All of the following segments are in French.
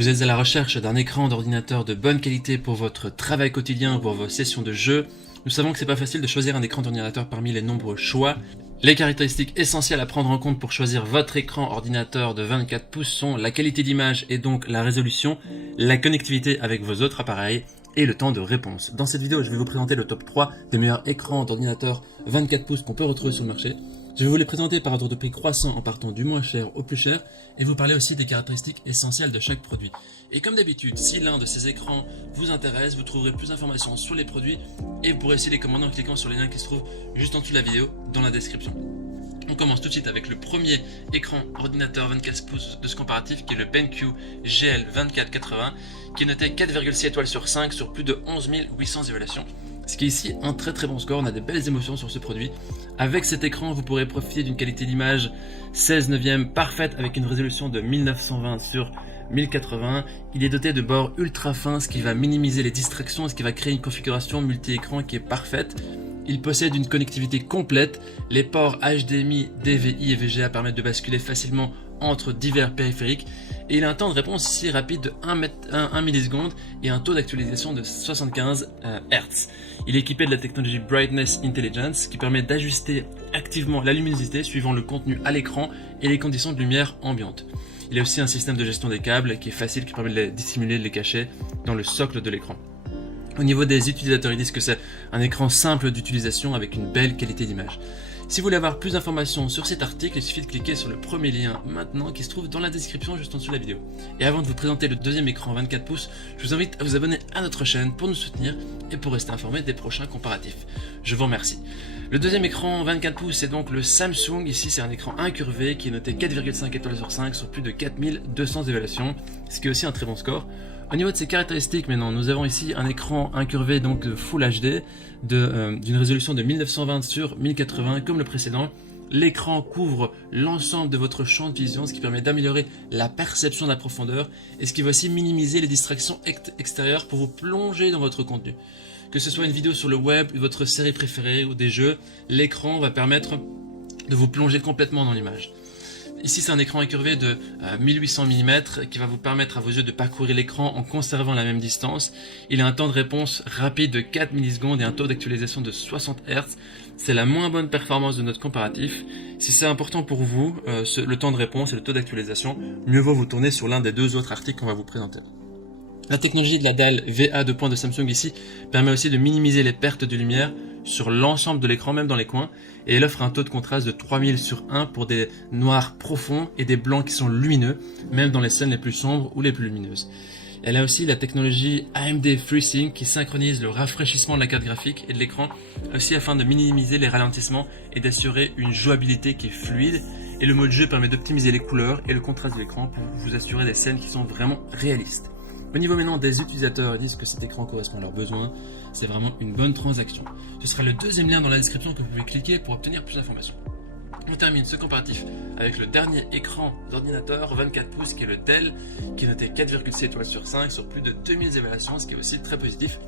Vous êtes à la recherche d'un écran d'ordinateur de bonne qualité pour votre travail quotidien ou pour vos sessions de jeu. Nous savons que c'est pas facile de choisir un écran d'ordinateur parmi les nombreux choix. Les caractéristiques essentielles à prendre en compte pour choisir votre écran ordinateur de 24 pouces sont la qualité d'image et donc la résolution, la connectivité avec vos autres appareils et le temps de réponse. Dans cette vidéo, je vais vous présenter le top 3 des meilleurs écrans d'ordinateur 24 pouces qu'on peut retrouver sur le marché. Je vais vous les présenter par ordre de prix croissant en partant du moins cher au plus cher et vous parler aussi des caractéristiques essentielles de chaque produit. Et comme d'habitude, si l'un de ces écrans vous intéresse, vous trouverez plus d'informations sur les produits et vous pourrez aussi les commander en cliquant sur les liens qui se trouvent juste en dessous de la vidéo dans la description. On commence tout de suite avec le premier écran ordinateur 24 pouces de ce comparatif qui est le BenQ GL2480 qui est noté 4,6 étoiles sur 5 sur plus de 11 800 évaluations. Ce qui est ici un très bon score, on a des belles émotions sur ce produit. Avec cet écran, vous pourrez profiter d'une qualité d'image 16:9 parfaite avec une résolution de 1920 sur 1080. Il est doté de bords ultra fins, ce qui va minimiser les distractions et ce qui va créer une configuration multi-écran qui est parfaite. Il possède une connectivité complète, les ports HDMI, DVI et VGA permettent de basculer facilement entre divers périphériques et il a un temps de réponse ici rapide de 1 milliseconde et un taux d'actualisation de 75 Hz. Il est équipé de la technologie Brightness Intelligence qui permet d'ajuster activement la luminosité suivant le contenu à l'écran et les conditions de lumière ambiante. Il a aussi un système de gestion des câbles qui est facile, qui permet de dissimuler, de les cacher dans le socle de l'écran. Au niveau des utilisateurs, ils disent que c'est un écran simple d'utilisation avec une belle qualité d'image. Si vous voulez avoir plus d'informations sur cet article, il suffit de cliquer sur le premier lien maintenant qui se trouve dans la description juste en dessous de la vidéo. Et avant de vous présenter le deuxième écran 24 pouces, je vous invite à vous abonner à notre chaîne pour nous soutenir et pour rester informé des prochains comparatifs. Je vous remercie. Le deuxième écran 24 pouces c'est donc le Samsung, ici c'est un écran incurvé qui est noté 4,5 étoiles sur 5 sur plus de 4200 évaluations, ce qui est aussi un très bon score. Au niveau de ses caractéristiques maintenant, nous avons ici un écran incurvé donc de Full HD d'une résolution de 1920 sur 1080 comme le précédent. L'écran couvre l'ensemble de votre champ de vision, ce qui permet d'améliorer la perception de la profondeur et ce qui va aussi minimiser les distractions extérieures pour vous plonger dans votre contenu. Que ce soit une vidéo sur le web, votre série préférée ou des jeux, l'écran va permettre de vous plonger complètement dans l'image. Ici c'est un écran incurvé de 1800 mm qui va vous permettre à vos yeux de parcourir l'écran en conservant la même distance. Il a un temps de réponse rapide de 4 millisecondes et un taux d'actualisation de 60 Hz. C'est la moins bonne performance de notre comparatif. Si c'est important pour vous, le temps de réponse et le taux d'actualisation, mieux vaut vous tourner sur l'un des deux autres articles qu'on va vous présenter. La technologie de la dalle VA2 de Samsung ici permet aussi de minimiser les pertes de lumière sur l'ensemble de l'écran, même dans les coins, et elle offre un taux de contraste de 3000 sur 1 pour des noirs profonds et des blancs qui sont lumineux, même dans les scènes les plus sombres ou les plus lumineuses. Elle a aussi la technologie AMD FreeSync qui synchronise le rafraîchissement de la carte graphique et de l'écran, aussi afin de minimiser les ralentissements et d'assurer une jouabilité qui est fluide. Et le mode jeu permet d'optimiser les couleurs et le contraste de l'écran pour vous assurer des scènes qui sont vraiment réalistes. Au niveau maintenant des utilisateurs, ils disent que cet écran correspond à leurs besoins, c'est vraiment une bonne transaction. Ce sera le deuxième lien dans la description que vous pouvez cliquer pour obtenir plus d'informations. On termine ce comparatif avec le dernier écran d'ordinateur 24 pouces qui est le Dell, qui est noté 4,6 étoiles sur 5 sur plus de 2000 évaluations, ce qui est aussi très positif.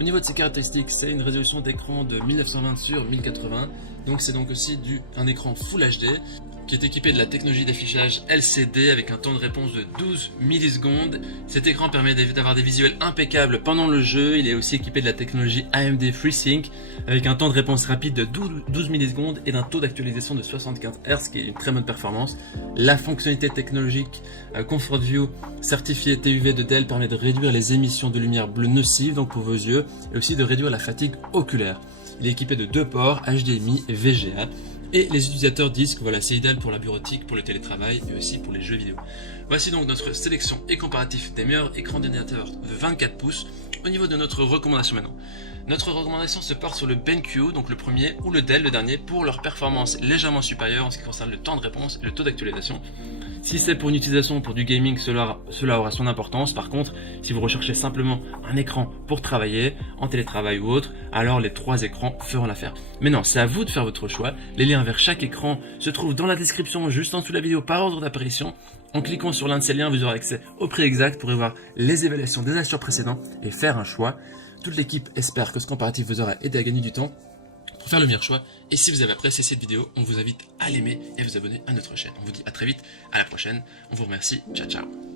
Au niveau de ses caractéristiques, c'est une résolution d'écran de 1920 sur 1080, donc c'est donc aussi un écran Full HD qui est équipé de la technologie d'affichage LCD avec un temps de réponse de 12 millisecondes. Cet écran permet d'avoir des visuels impeccables pendant le jeu. Il est aussi équipé de la technologie AMD FreeSync avec un temps de réponse rapide de 12 millisecondes et d'un taux d'actualisation de 75 Hz qui est une très bonne performance. La fonctionnalité technologique Comfort View certifiée TUV de Dell permet de réduire les émissions de lumière bleue nocive donc pour vos yeux et aussi de réduire la fatigue oculaire. Il est équipé de 2 ports HDMI et VGA. Et les utilisateurs disent que voilà, c'est idéal pour la bureautique, pour le télétravail et aussi pour les jeux vidéo. Voici donc notre sélection et comparatif des meilleurs écrans d'ordinateur de 24 pouces. Au niveau de notre recommandation maintenant. Notre recommandation se porte sur le BenQ, donc le premier, ou le Dell, le dernier, pour leur performance légèrement supérieure en ce qui concerne le temps de réponse et le taux d'actualisation. Si c'est pour une utilisation pour du gaming, cela aura son importance. Par contre, si vous recherchez simplement un écran pour travailler, en télétravail ou autre, alors les 3 écrans feront l'affaire. Mais non, c'est à vous de faire votre choix. Les liens vers chaque écran se trouvent dans la description, juste en dessous de la vidéo, par ordre d'apparition. En cliquant sur l'un de ces liens, vous aurez accès au prix exact pour y voir les évaluations des acheteurs précédents et faire un choix. Toute l'équipe espère que ce comparatif vous aura aidé à gagner du temps pour faire le meilleur choix. Et si vous avez apprécié cette vidéo, on vous invite à l'aimer et à vous abonner à notre chaîne. On vous dit à très vite, à la prochaine. On vous remercie. Ciao, ciao.